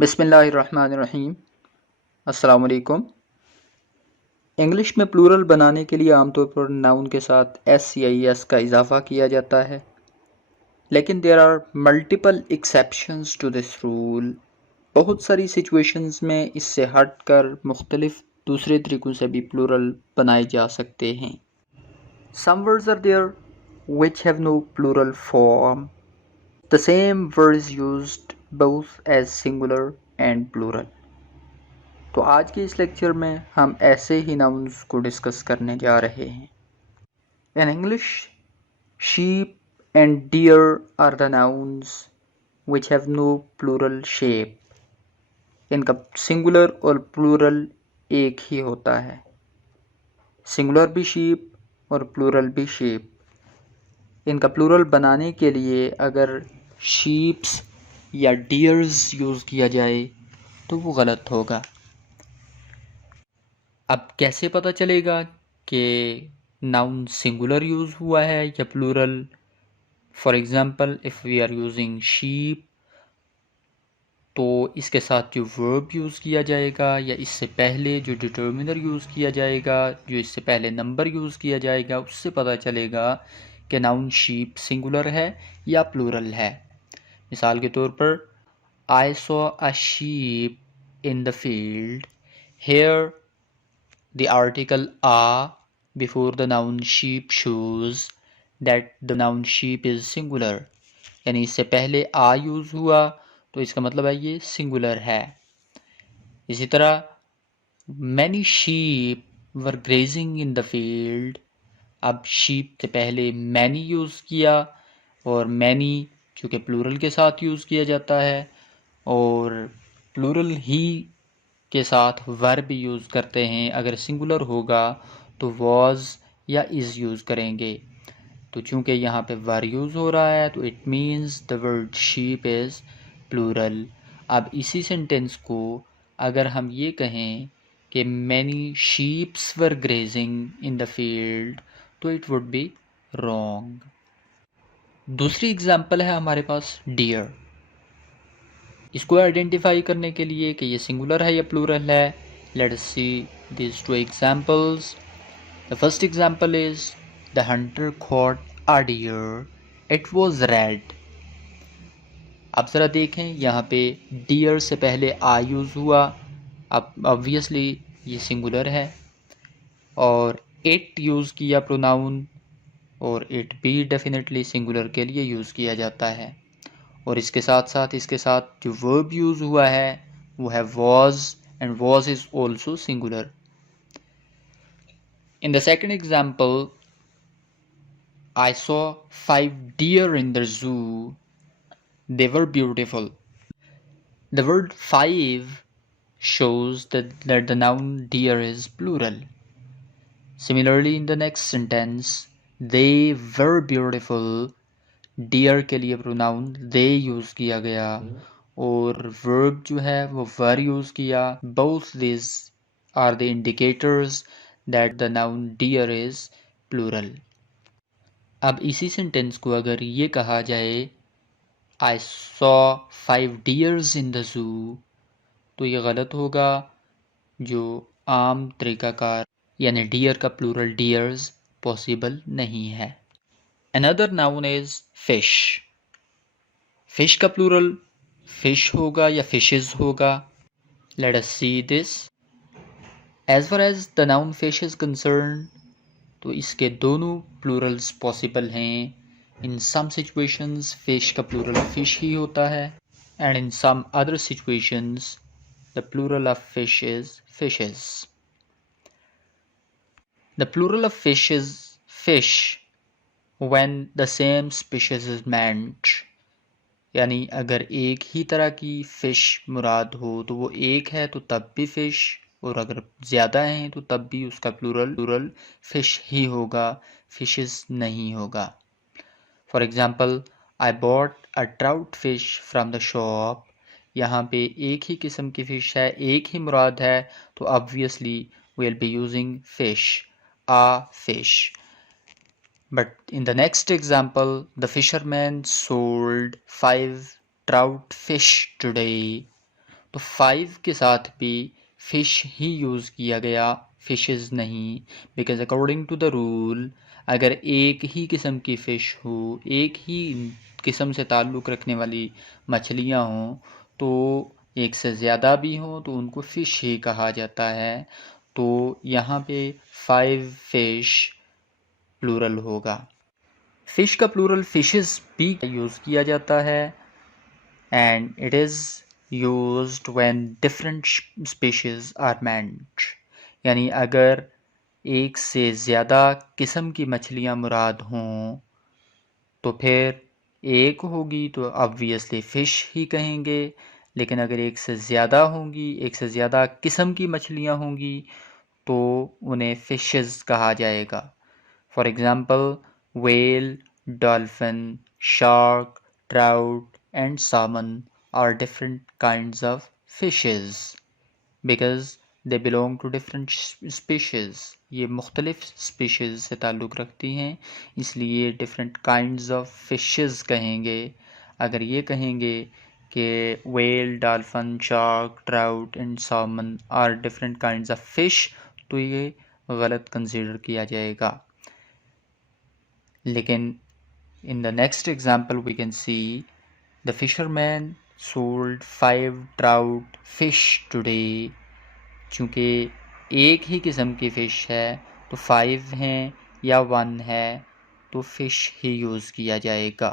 बिस्मिल्लाहिर्रहमानिर्रहीम। अस्सलाम वालेकुम। इंग्लिश में प्लूरल बनाने के लिए आमतौर पर नाउन के साथ एस या एस का इजाफा किया जाता है, लेकिन there are multiple exceptions to this rule. बहुत सारी सिचुएशंस में इससे हटकर मुख्तलिफ दूसरे तरीक़ों से भी प्लूरल बनाए जा सकते हैं। Some words are there which have no plural form. The same word is used both as singular and plural. तो आज के इस लेक्चर में हम ऐसे ही नाउन्स को डिस्कस करने जा रहे हैं। In English, sheep and deer are the nouns which have no plural shape. इनका सिंगुलर और प्लूरल एक ही होता है। सिंगुलर भी शीप और प्लूरल भी शीप। इनका प्लूरल बनाने के लिए अगर शीप्स या डियर्स यूज़ किया जाए तो वो गलत होगा। अब कैसे पता चलेगा कि नाउन सिंगुलर यूज़ हुआ है या plural? For example, if we are using sheep, तो इसके साथ जो वर्ब यूज़ किया जाएगा या इससे पहले जो डिटर्मिनर यूज़ किया जाएगा, जो इससे पहले नंबर यूज़ किया जाएगा, उससे पता चलेगा कि नाउन शीप सिंगुलर है या प्लूरल है। मिसाल के तौर पर, I saw a sheep in the field. Here the article a before the noun sheep shows that the noun sheep is singular। यानी इससे पहले आ यूज़ हुआ तो इसका मतलब है ये सिंगुलर है। इसी तरह many sheep were grazing in the field। अब sheep से पहले many यूज़ किया और many चूँकि प्लूरल के साथ यूज़ किया जाता है और प्लूरल ही के साथ वर्ब यूज़ करते हैं। अगर सिंगुलर होगा तो वॉज या इज़ यूज़ करेंगे। तो चूँकि यहाँ पे वर यूज़ हो रहा है तो it means the word sheep is plural. अब इसी सेंटेंस को अगर हम ये कहें कि many sheeps were grazing in the field, तो इट वुड बी रॉन्ग। दूसरी एग्जांपल है हमारे पास डियर। इसको आइडेंटिफाई करने के लिए कि ये सिंगुलर है या प्लूरल है, let us see these two examples. The first example is the hunter caught a deer. It was red. अब ज़रा देखें, यहाँ पे डियर से पहले आ यूज़ हुआ। अब ऑब्वियसली ये सिंगुलर है और इट यूज़ किया प्रोनाउन, और इट भी डेफिनेटली सिंगुलर के लिए यूज़ किया जाता है। और इसके साथ जो वर्ब यूज़ हुआ है वो है was, and was is also singular. In the second example, I saw 5 deer in the zoo. They were beautiful. The word 5 shows that the noun deer is plural. Similarly, in the next sentence, they were beautiful. Deer के लिए pronoun they use किया गया और verb जो है वो were use किया। Both these are the indicators that the noun deer is plural. अब इसी सेंटेंस को अगर ये कहा जाए I saw 5 deers in the zoo, तो ये गलत होगा। जो आम तरीक़ाकार यानी डियर का प्लूरल डियर्स पॉसिबल नहीं है। Another noun is fish. Fish का प्लूरल फिश होगा या फिशेस होगा? Let us see this. As far as the noun fish is concerned, तो इसके दोनों प्लूरल्स पॉसिबल हैं। इन सम सिचुएशंस फिश का प्लूरल फिश ही होता है, and in some other situations the plural of fish is fishes. The plural of fish is fish when the same species is meant. यानी अगर एक ही तरह की फ़िश मुराद हो तो वो एक है तो तब भी फ़िश, और अगर ज़्यादा हैं तो तब भी उसका प्लूरल फ़िश ही होगा, फिशेस नहीं होगा। For example, I bought a trout fish from the shop. यहाँ पे एक ही किस्म की फ़िश है, एक ही मुराद है, तो obviously we will be using fish, a fish. But in the next example, the fisherman sold 5 trout fish today. तो 5 के साथ भी फ़िश ही यूज़ किया गया, फिशेस नहीं, because according to the rule अगर एक ही किस्म की फ़िश हो, एक ही किस्म से ताल्लुक़ रखने वाली मछलियाँ हों, तो एक से ज़्यादा भी हों तो उनको फ़िश ही कहा जाता है। तो यहाँ पे 5 फ़िश प्लूरल होगा। फ़िश का प्लूरल फ़िशेस भी यूज़ किया जाता है, and it is used when different species are meant। यानी अगर एक से ज़्यादा किस्म की मछलियाँ मुराद हों तो फिर एक होगी तो ऑब्वियसली फ़िश ही कहेंगे, लेकिन अगर एक से ज़्यादा होंगी, एक से ज़्यादा किस्म की मछलियाँ होंगी तो उन्हें फ़िशेस कहा जाएगा। For example whale, dolphin, shark, trout and salmon are different kinds of fishes because they belong to different species। ये मुख्तलिफ species से ताल्लुक़ रखती हैं, इसलिए different kinds of fishes कहेंगे। अगर ये कहेंगे कि whale, dolphin, shark, trout and salmon are different kinds of fish तो ये गलत कंसीडर किया जाएगा। लेकिन in the next example we can see the fisherman sold 5 trout fish today। चूँकि एक ही किस्म की फ़िश है तो 5 हैं या 1 है तो फ़िश ही यूज़ किया जाएगा।